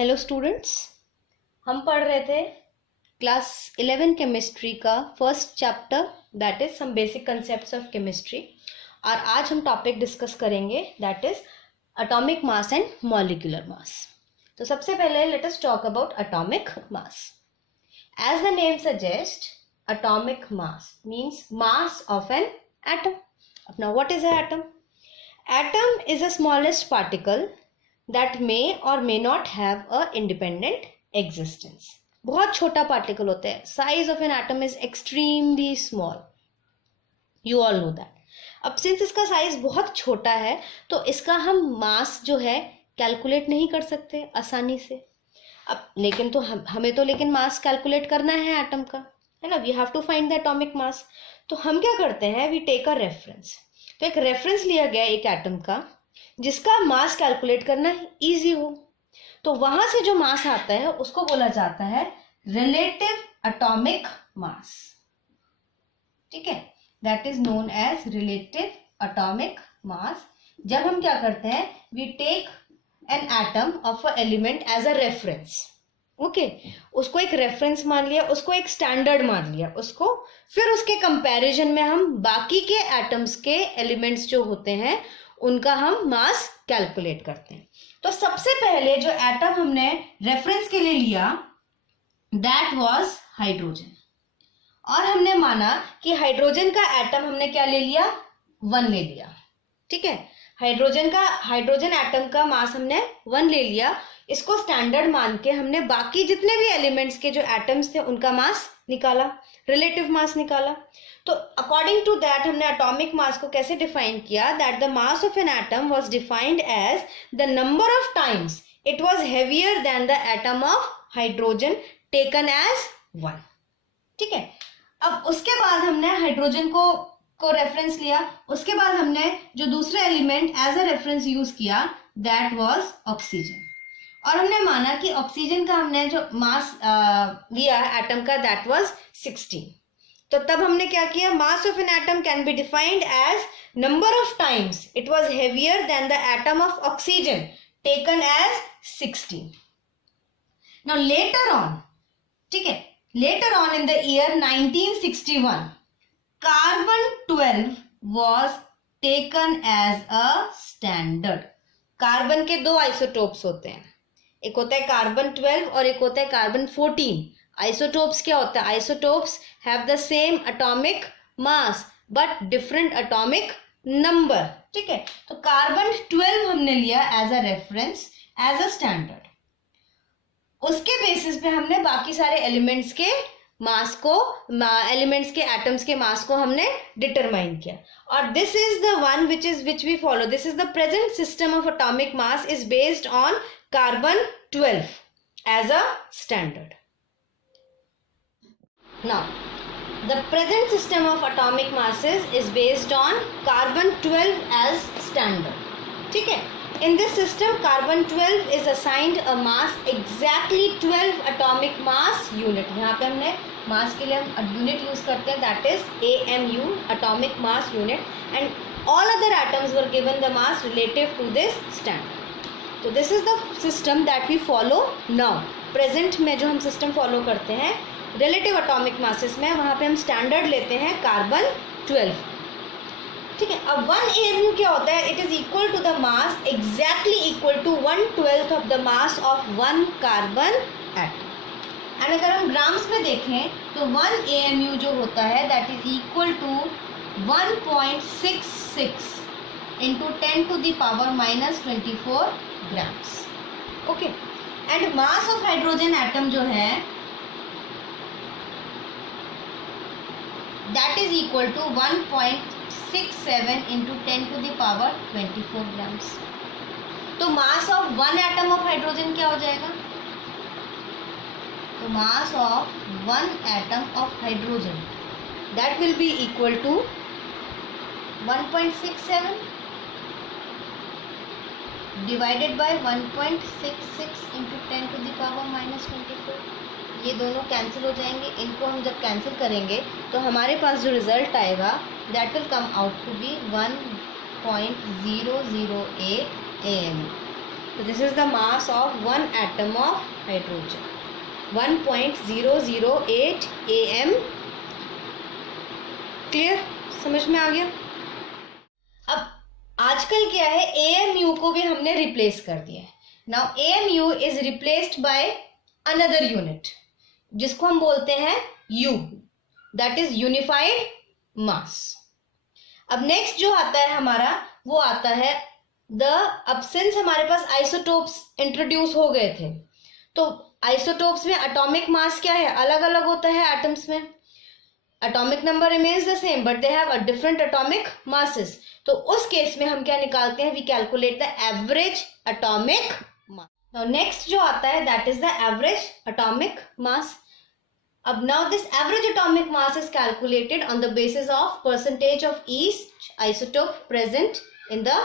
Hello students, हम पढ़ रहे थे क्लास 11 केमिस्ट्री का first chapter that is some basic concepts of chemistry. और आज हम टॉपिक डिस्कस करेंगे that is atomic mass and molecular mass. तो सबसे पहले let us talk about atomic mass. As the name suggest, atomic mass means mass of an atom. Now what is an atom? Atom is the smallest particle that may or may not have a independent existence. बहुत छोटा particle होता है. Size of an atom is extremely small. You all know that. अब since इसका size बहुत छोटा है तो इसका हम मास जो है कैलकुलेट नहीं कर सकते आसानी से. अब लेकिन तो हमें तो लेकिन मास कैलकुलेट करना है एटम का, है ना. We have to find the atomic mass. तो हम क्या करते हैं, वी टेक अ रेफरेंस. तो एक रेफरेंस लिया गया एक एटम का जिसका मास कैलकुलेट करना इजी हो. तो वहां से जो मास आता है उसको बोला जाता है रिलेटिव एटॉमिक मास. ठीक है, that is known as relative atomic mass. जब हम क्या करते हैं, we take an atom of a element as a reference. Okay, उसको एक रेफरेंस मान लिया, उसको एक स्टैंडर्ड मान लिया उसको. फिर उसके कंपैरिजन में हम बाकी के एटम्स के एलिमेंट्स जो होते हैं उनका हम मास कैलकुलेट करते हैं. तो सबसे पहले जो एटम हमने रेफरेंस के लिए लिया दैट वाज हाइड्रोजन. और हमने माना कि हाइड्रोजन का एटम हमने क्या ले लिया, 1 ले लिया. ठीक है, हाइड्रोजन एटम का मास हमने 1 ले लिया. इसको स्टैंडर्ड मान के हमने बाकी जितने भी एलिमेंट्स के जो एटम्स थे उनका मास निकाला, रिलेटिव मास निकाला. तो अकॉर्डिंग टू दैट हमने एटॉमिक मास को कैसे डिफाइन किया, that the mass of an atom was defined as the number of times it was heavier than the atom of hydrogen taken as 1. ठीक है, अब उसके बाद हमने हाइड्रोजन को रेफरेंस लिया. उसके बाद हमने जो दूसरा element as a reference use किया दैट वाज ऑक्सीजन. और हमने माना कि ऑक्सीजन का हमने जो मास लिया एटम का दैट वाज 16. तो तब हमने क्या किया, mass of an atom can be defined as number of times it was heavier than the atom of oxygen taken as 16. Now later on, ठीक है, later on in the year 1961 carbon 12 was taken as a standard. Carbon के 2 isotopes होते हैं, एक होता है carbon 12 और एक होता है कार्बन 14. आइसोटोप्स क्या होता है, isotopes have the same atomic mass but different atomic number. ठीक है, तो कार्बन 12 हमने लिया as a reference, as a standard. उसके बेसिस पे हमने बाकी सारे एलिमेंट्स के मास को, एलिमेंट्स के एटम्स के मास को हमने डिटरमाइन किया. और this is the one which we follow. This is the present system of atomic mass is based on carbon 12 as a standard. Now the present system of atomic masses is based on carbon 12 as standard. ठीक है, in this system carbon 12 is assigned a mass exactly 12 atomic mass unit. यहाँ पे हमने मास के लिए हम unit use करते हैं that is AMU, atomic mass unit, and all other atoms were given the mass relative to this standard. तो this is the system that we follow now. Present में जो हम सिस्टम फॉलो करते हैं relative atomic masses में, वहाँ पे हम स्टैंडर्ड लेते हैं कार्बन 12. ठीक है, अब 1 AMU क्या होता है, it is equal to the mass exactly equal to 1/12 of the mass of 1 carbon atom. And अगर हम ग्राम्स में देखें तो 1 AMU जो होता है that is equal to 1.66 into 10 to the power -24 grams. Okay, and mass of hydrogen atom जो है that is equal to 1.67 into 10 to the power 24 grams. तो mass of 1 atom of hydrogen क्या हो जाएगा, तो mass of 1 atom of hydrogen that will be equal to 1.67 divided by 1.66 into 10 to the power -24. ये दोनों cancel हो जाएंगे. इनको हम जब कैंसिल करेंगे तो हमारे पास जो रिजल्ट आएगा that will come out to be 1.008 AMU. So this is the mass of one atom of hydrogen, 1.008 am. Clear, समझ में आ गया? अब आजकल क्या है, AMU को भी हमने रिप्लेस कर दिया है. Now AMU is replaced by another unit जिसको हम बोलते हैं U, दैट इज यूनिफाइड मास. अब नेक्स्ट जो आता है हमारा वो आता है अब सिंस हमारे पास आइसोटोप्स इंट्रोड्यूस हो गए थे, तो आइसोटोप्स में एटॉमिक मास क्या है, अलग अलग होता है एटम्स में. Atomic number remains the same but they have a different atomic masses. तो उस केस में हम क्या निकालते हैं, we calculate the average atomic mass. Now next जो आता है that is the average atomic mass. अब now this average atomic mass is calculated on the basis of percentage of each isotope present in the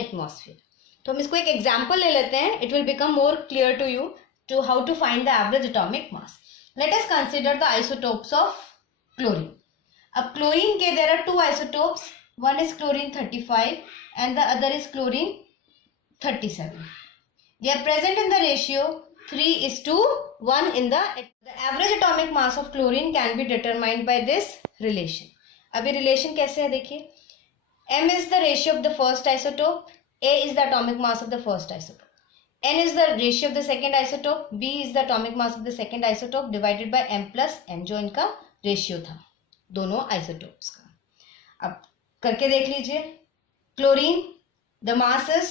atmosphere. तो हम इसको एक example ले लेते हैं. It will become more clear to you to how to find the average atomic mass. Let us consider the isotopes of chlorine. अब chlorine के there are two isotopes. One is chlorine 35 and the other is chlorine 37. They are present in the ratio 3:1 in the average atomic mass of chlorine can be determined by this relation. अभी relation कैसे है देखिए. M is the ratio of the first isotope, A is the atomic mass of the first isotope, N is the ratio of the second isotope, B is the atomic mass of the second isotope divided by M plus N जो इनका ratio था दोनों isotopes का. अब करके देख लीजिए. Chlorine the mass is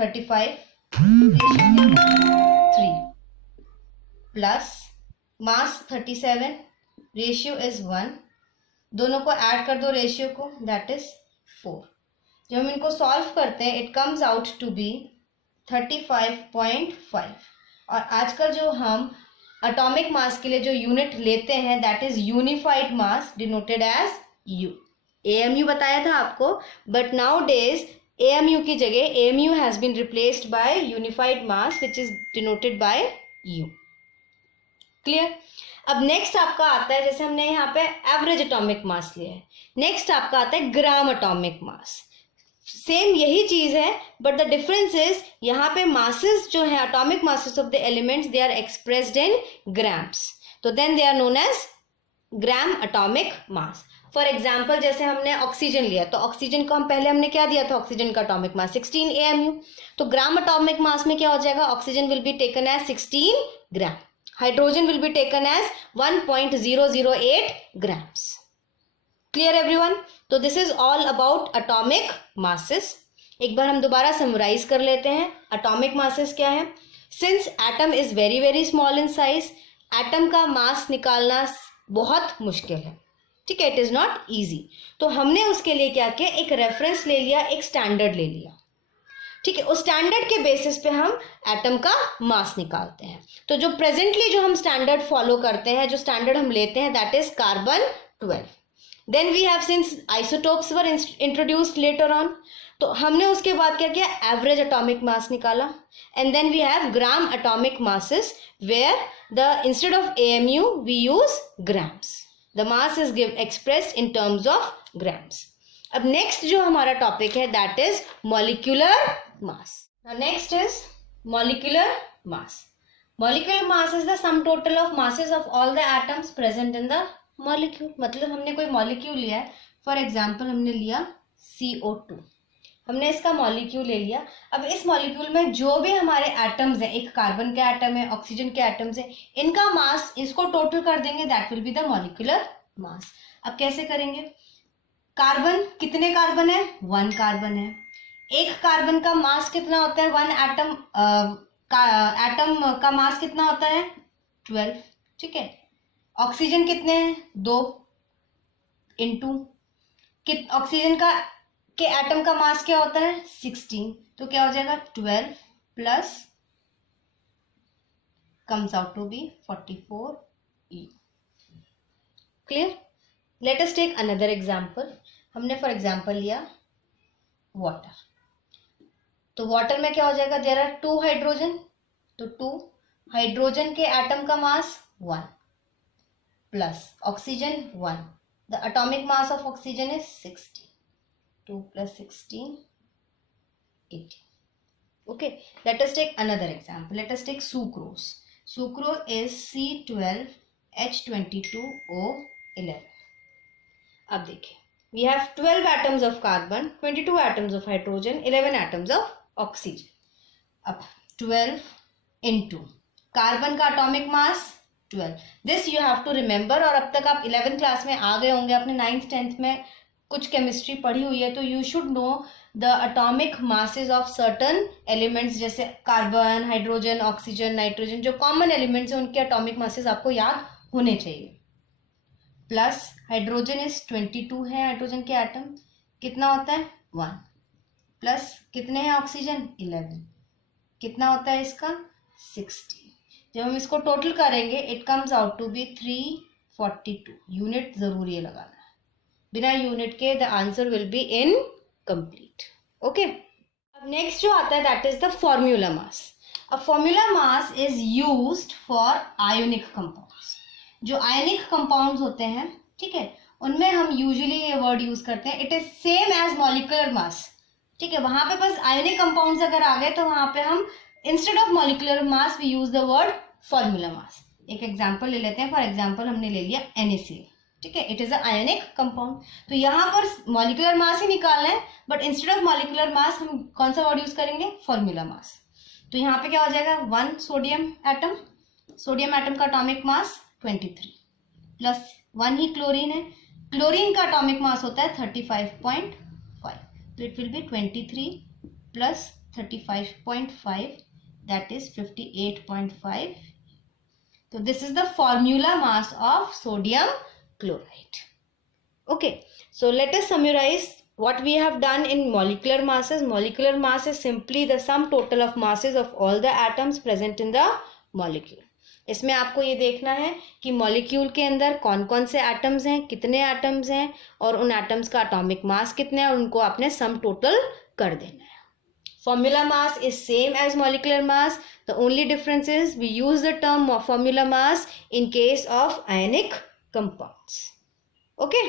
35, ratio 3 plus mass 37, ratio is 1. दोनों को ऐड कर दो रेशियो को, दैट इज 4. जब हम इनको सॉल्व करते हैं it comes out to be 35.5. और आजकल जो हम एटॉमिक मास के लिए जो यूनिट लेते हैं that is unified mass denoted as u. AMU बताया था आपको, बट नाउ डेज AMU की जगह AMU has been replaced by unified mass which is denoted by u. Clear. अब नेक्स्ट आपका आता है, जैसे हमने यहाँ पे एवरेज एटॉमिक मास लिया है, नेक्स्ट आपका आता है ग्राम एटॉमिक मास. सेम यही चीज है बट द डिफरेंस इज यहाँ पे मासेस जो है atomic masses of the elements they are expressed in grams, तो then they are known as gram atomic mass. For example जैसे हमने ऑक्सीजन लिया, तो ऑक्सीजन को हम पहले हमने क्या दिया था, ऑक्सीजन का एटॉमिक मास 16 AMU. तो ग्राम एटॉमिक मास में क्या हो जाएगा, oxygen will be taken as 16 gram, hydrogen will be taken as 1.008 grams. Clear everyone? तो this is all about atomic masses. एक बार हम दोबारा समराइज कर लेते हैं. atomic masses क्या है? Since atom is very very small in size, atom का मास निकालना बहुत मुश्किल है, ठीक है, it is not easy. तो हमने उसके लिए क्या किया, एक रेफरेंस ले लिया, एक स्टैंडर्ड ले लिया, ठीक है. उस स्टैंडर्ड के बेसिस पे हम एटम का मास निकालते हैं. तो जो प्रेजेंटली जो हम स्टैंडर्ड फॉलो करते हैं, जो स्टैंडर्ड हम लेते हैं that is carbon 12. Then we have since isotopes were introduced later on, तो हमने उसके बाद क्या किया, एवरेज एटॉमिक मास निकाला. And then we have gram atomic masses where the instead of AMU we use grams. The mass is expressed in terms of grams. अब next जो हमारा टॉपिक है that is molecular mass. Now next is molecular mass. Molecular mass is the sum total of masses of all the atoms present in the molecule. मतलब हमने कोई molecule लिया है, for example हमने लिया CO2, हमने इसका मॉलिक्यूल ले लिया. अब इस मॉलिक्यूल में जो भी हमारे एटम्स हैं, एक कार्बन के एटम है, ऑक्सीजन के एटम्स है, इनका मास इसको टोटल कर देंगे, that will be the molecular mass. अब कैसे करेंगे, कार्बन कितने कार्बन है, 1 कार्बन है. एक कार्बन का मास कितना होता है, 1 एटम का मास कितना होता है 12, ठीक है. ऑक्सीजन कितने हैं, 2 इंटू ऑक्सीजन का के एटम का मास क्या होता है 16, तो क्या हो जाएगा 12 plus comes out to be 44E. Clear. Let us take another example. हमने फॉर एग्जाम्पल लिया वाटर, तो वाटर में क्या हो जाएगा, देयर आर 2 हाइड्रोजन, तो 2 हाइड्रोजन के एटम का मास 1 plus oxygen 1. The atomic mass of oxygen is 16. 2 plus 16 18. Okay, let us take another example. Let us take sucrose. Sucrose is C12H22O11. अब देखिए, we have 12 atoms of carbon, 22 atoms of hydrogen, 11 atoms of oxygen. अब 12 into carbon का atomic mass 12. This you have to remember. और अब तक आप 11th class में आ गए होंगे, अपने 9th 10th में कुछ केमिस्ट्री पढ़ी हुई है, तो you should know the atomic masses of certain elements, जैसे कार्बन, हाइड्रोजन, ऑक्सीजन, नाइट्रोजन, जो कॉमन एलिमेंट्स हैं उनके एटॉमिक मासेस आपको याद होने चाहिए. प्लस हाइड्रोजन इज 22 है, हाइड्रोजन के एटम कितना होता है 1. प्लस कितने हैं ऑक्सीजन 11, कितना होता है इसका 60. जब हम इसको टोटल करेंगे it comes out to be 342. Unit जरूर ये लगाना है, बिना यूनिट के the answer will be incomplete. Okay, अब नेक्स्ट जो आता है that is the formula mass. अब formula mass is used for ionic compounds. जो आयनिक कंपाउंड्स होते हैं, ठीक है, उनमें हम यूजुअली ये वर्ड यूज करते हैं, it is same as molecular mass. ठीक है, वहां पे बस आयोनिक कंपाउंड्स अगर आ गए तो वहां पे हम instead of molecular mass we use the word formula mass. एक एग्जांपल ले लेते हैं. फॉर एग्जांपल हमने ले लिया NaCl. ठीक है, it is a ionic compound. तो यहाँ पर मॉलिक्यूलर मास ही निकालना है, बट इंस्टेड ऑफ मॉलिक्यूलर मास हम कौन सा वर्ड यूज करेंगे, फॉर्मूला मास. तो यहाँ पे क्या हो जाएगा 1 सोडियम एटम. सोडियम एटम का एटॉमिक मास 23 प्लस 1 ही क्लोरीन है. क्लोरीन का एटॉमिक मास होता है 35.5. तो it will be 23 plus 35.5, that is 58.5. So this is the formula mass of sodium chloride. Okay, so let us summarize what we have done in molecular masses. Molecular mass is simply the sum total of masses of all the atoms present in the molecule. इसमें आपको ये देखना है कि molecule के अंदर कौन कौन से एटम्स हैं, कितने एटम्स हैं, और उन एटम्स का एटॉमिक मास कितना है, और उनको आपने सम टोटल कर देना है. Formula mass is same as molecular mass. The only difference is we use the term formula mass in case of ionic compounds. Okay.